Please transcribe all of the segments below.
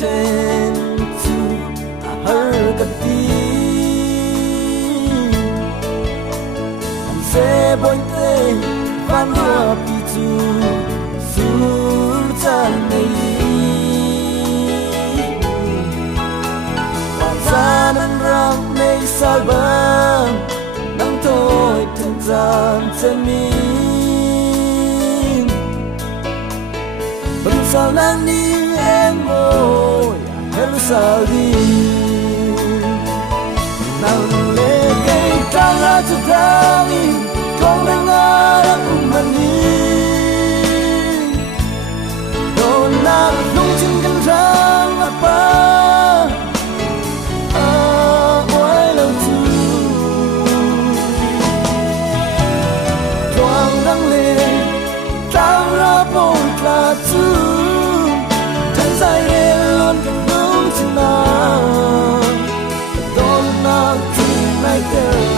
ten tu a har ka ti an se boy te van ha pi tu sur chan nei wa chan an rang nei salbam nang toi tan chan chen mi bang sao nang ni em ơi hello sao đi nang le cây ta la tu kami con đang ở mình đi đôi nang nung trên căn răng apa ôi lâu tu quang đang lên tao ra bông là tu thân dài luôn cả nung trên nàng đôi nang chung này kêu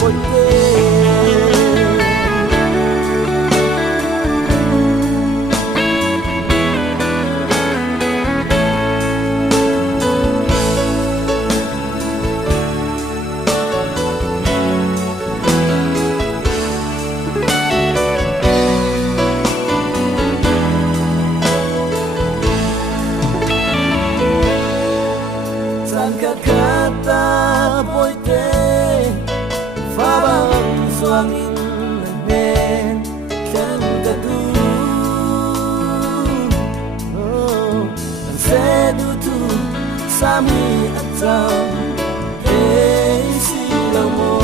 porque tangka kata porque Angin men kan gadu dan sedu tu sami atam silamu